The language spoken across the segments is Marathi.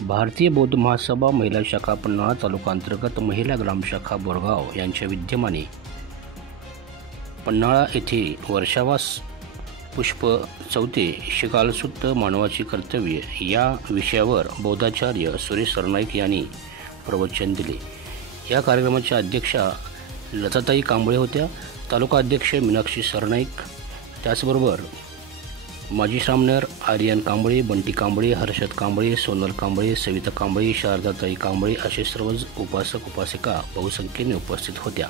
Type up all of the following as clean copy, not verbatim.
भारतीय बौद्ध महासभा महिला शाखा पन्हाळा तालुका अंतर्गत महिला ग्रामशाखा बोरगाव यांच्या विद्यमाने पन्हाळा येथे वर्षावास पुष्प चौथे शिकालसूत मानवाची कर्तव्य या विषयावर बौद्धाचार्य सुरेश सरनाईक यांनी प्रवचन दिले। या कार्यक्रमाच्या अध्यक्षा लताताई कांबळे होत्या। तालुका अध्यक्ष मीनाक्षी सरनाईक, त्याचबरोबर माजी सामनेर आर्यन कांबळे, बंटी कांबळे, हर्षद कांबळे, सोनल कांबळे, सविता कांबळे, शारदाताई कांबळे असे सर्व उपासक उपासिका बहुसंख्येने उपस्थित होत्या।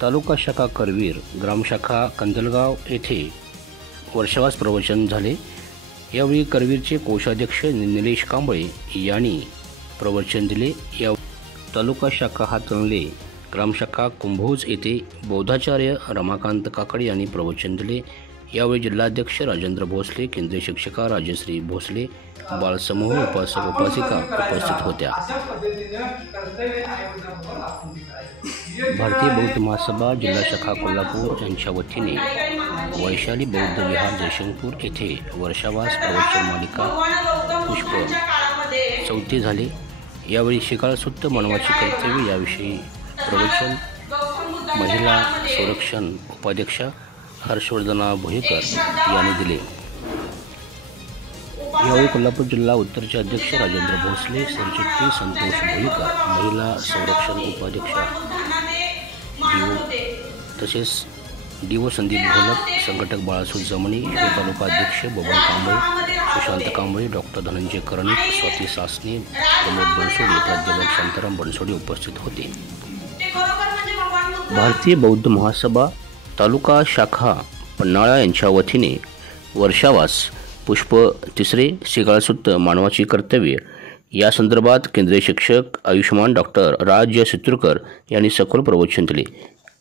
तालुका शाखा करवीर, ग्रामशाखा कंदलगाव येथे वर्षावास प्रवचन झाले। यावेळी करवीरचे कोषाध्यक्ष निलेश कांबळे यांनी प्रवचन दिले। या तालुका शाखा हातणले, ग्रामशाखा कुंभोज येथे बौद्धाचार्य रमाकांत काकडे यांनी प्रवचन दिले। यावेळी जिल्हाध्यक्ष राजेंद्र भोसले, केंद्रीय शिक्षिका राजश्री भोसले, बालसमूह उपासक उपासिका उपस्थित होत्या। भारतीय बौद्ध महासभा जिल्हा शाखा कोल्हापूर यांच्या वतीने वैशाली बौद्ध विहार जयशंपूर येथे वर्षावास प्रवचन मालिका पुष्प चौथे झाले। यावेळी शिकालसूत मानवाची कर्तव्य याविषयी प्रवचन महिला संरक्षण उपाध्यक्षा हर्षवर्धना भोयेकर यांनी दिले। यावेळी कोल्हापूर जिल्हा उत्तरचे अध्यक्ष राजेंद्र भोसले, सरचिटणीस संतोष भोयेकर, महिला संरक्षण उपाध्यक्षा तसेच डीओ संदीप घोलप, संघटक बाळासू जमणी, तालुका अध्यक्ष बबन कांबळे, सुशांत कांबळे, डॉक्टर धनंजय कर्णिक, स्वाती सासने, प्रमोद बनसोडे, प्राध्यापक शांताराम बनसोडे उपस्थित होते। भारतीय बौद्ध महासभा तालुका शाखा पन्हाळा यांच्या वतीने वर्षावास पुष्प तिसरे शिकालसूत मानवाची कर्तव्य या संदर्भात केंद्रीय शिक्षक आयुष्मान डॉक्टर राज सितुरकर यांनी सखोल प्रवचन दिले।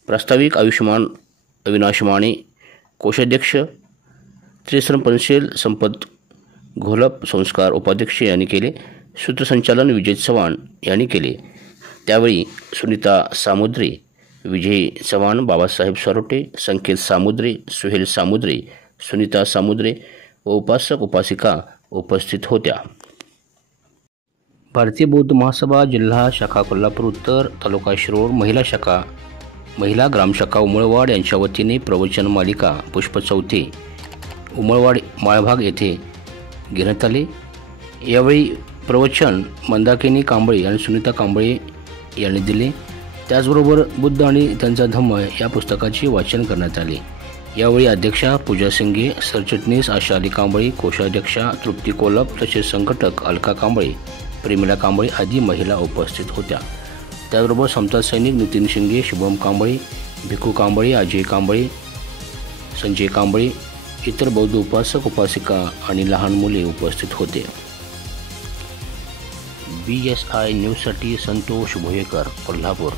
प्रास्ताविक आयुष्मान अविनाश माने, कोषाध्यक्ष त्रिसरम पंसेल संपत घोलप, संस्कार उपाध्यक्ष यांनी केले। सूत्रसंचालन विजय चव्हाण यांनी केले। त्यावेळी सुनीता सामुद्रे, विजय चव्हाण, बाबासाहेब सरोटे, संकेत सामुद्रे, सुहेल सामुद्रे, सुनीता सामुद्रे व उपासक उपासिका उपस्थित होत्या। भारतीय बौद्ध महासभा जिल्हा शाखा कोल्हापूर उत्तर, तालुका शिरोळ महिला ग्रामशाखा उमळवाड यांच्या वतीने प्रवचन मालिका पुष्प चौथे उमळवाड माळभाग येथे घेण्यात आले। यावेळी प्रवचन मंदाकिनी कांबळे आणि सुनीता कांबळे यांनी दिले। त्याचबरोबर बुद्ध आणि त्यांचा धम्म या पुस्तकाचे वाचन करण्यात आले। यावेळी अध्यक्षा पूजा सिंगे, सरचिटणीस आशा अली कांबळे, कोषाध्यक्षा तृप्ती कोलप तसेच संघटक अलका कांबळे, प्रेमिला कांबळे आदी महिला उपस्थित होत्या। त्याचबरोबर समता सैनिक नितीन शिंगे, शुभम कांबळे, भिकू कांबळे, अजय कांबळे, संजय कांबळे, इतर बौद्ध उपासक उपासिका आणि लहान मुले उपस्थित होते। BSI न्यूजसाठी संतोष भोयेकर, कोल्हापूर।